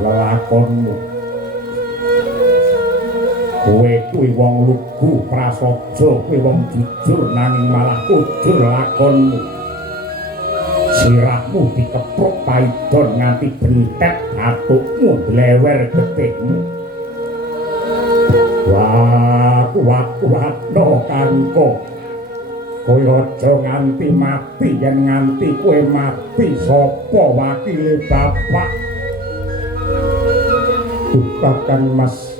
lelakonmu kowe kuwi wong lugu prasaja kowe wong jujur nanging malah ujur lakonmu sirahmu dikepruk paidon nganti bentet batukmu blewer getihmu wah no kangko kowe aja nganti mati yen nganti kowe mati sapa wakile bapak Dukakan Mas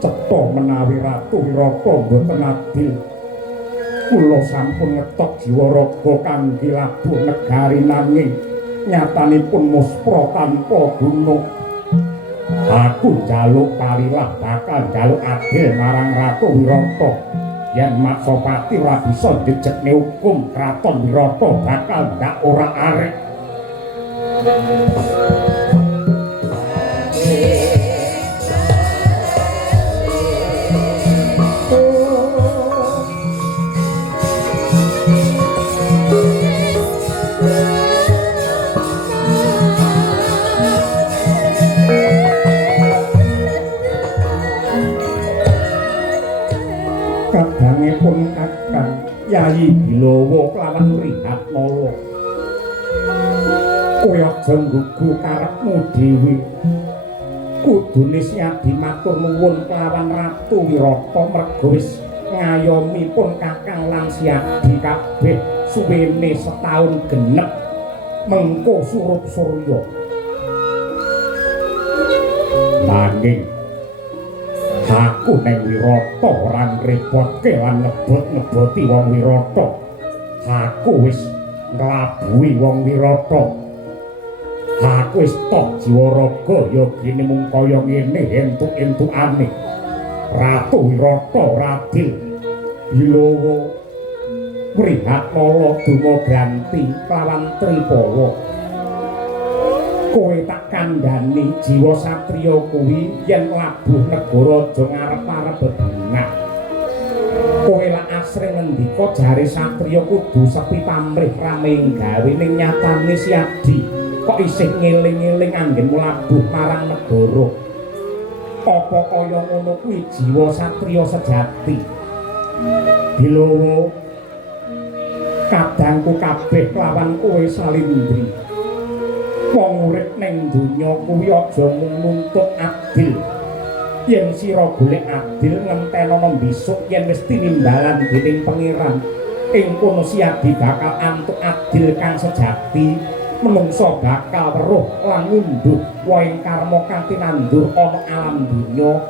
cetha menawi Ratu Wirata boten adil. Kula sampun ngetok jiwa raga kangge labuh negari nanging nyatanipun muspra tanpa guna. Aku njaluk palilah bakal njaluk adil marang Ratu Wirata. Yen Matsapati ora bisa njejekne hukum kraton Wirata bakal ndak ora arek. Kadangipun Kakang Yayi Bilawa kelawan Rihatnala. Kowe aja nggugu karepmu dhewe. Kudune Siadi matur nuwun kelawan Ratu Wirata merga wis ngayomipun Kakang lan Siadi kabeh suwene setahun genep mengko surup surya. Nanging aku neng Wirata ora ngrepotke lan nebot-neboti wong Wirata. Aku wis nglabuhi wong Wirata. Aku wis tok jiwa raga ya gene mung kaya ngene entuk-entukane. Ratu Wirata Radil Bilawa Rihatnala Dumaganti kelawan Tripala. Kowe tak kandhani jiwa satriya kuwi yen labuh negara aja ngarep-arep bebenah. Kowe lak asring ngendika jare satriya kudu sepi pamrih rame gawe ning nyatane Siadi kok isih ngeling-eling anggen labuh marang negara. Apa kaya ngono kuwi jiwa satriya sejati? Bilawa kadangku kabeh lawan kowe salindri. Wong urip ning donya kuwi aja mung nuntut adil. Yen sira golek adil ngentenono besok yen wis tinimbalan dening pangeran, ing kono Siadi bakal antuk adil kang sejati. Menungsa bakal weruh lan ngunduh waing karma kang tinandur ana alam donya.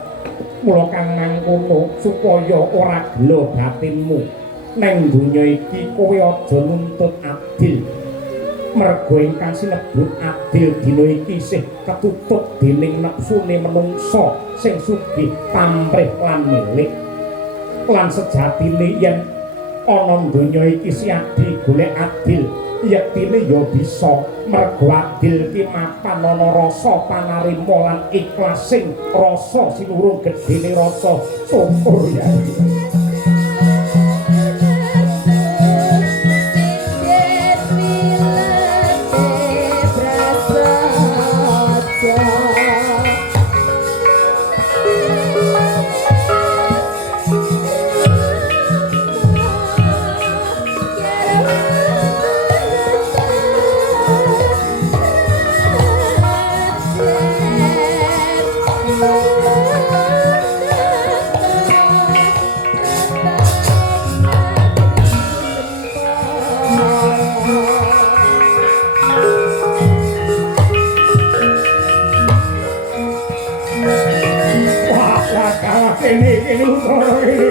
Mula kang mangkono supaya ora gelo batinmu. Ning donya iki kowe aja nuntut adil. Merga ingkang sinebut adil dina iki isih ketutup dening nepsune menungsa sing sugih pamrih lan milik. Lan sejatine yen ana donya iki Siadi golek adil, yektine ya bisa. Merga adil ki mapan ana rasa panarima lan ikhlasing rasa sinurung gedene rasa syukur ya. Wah, lah kalah kene ukara kene.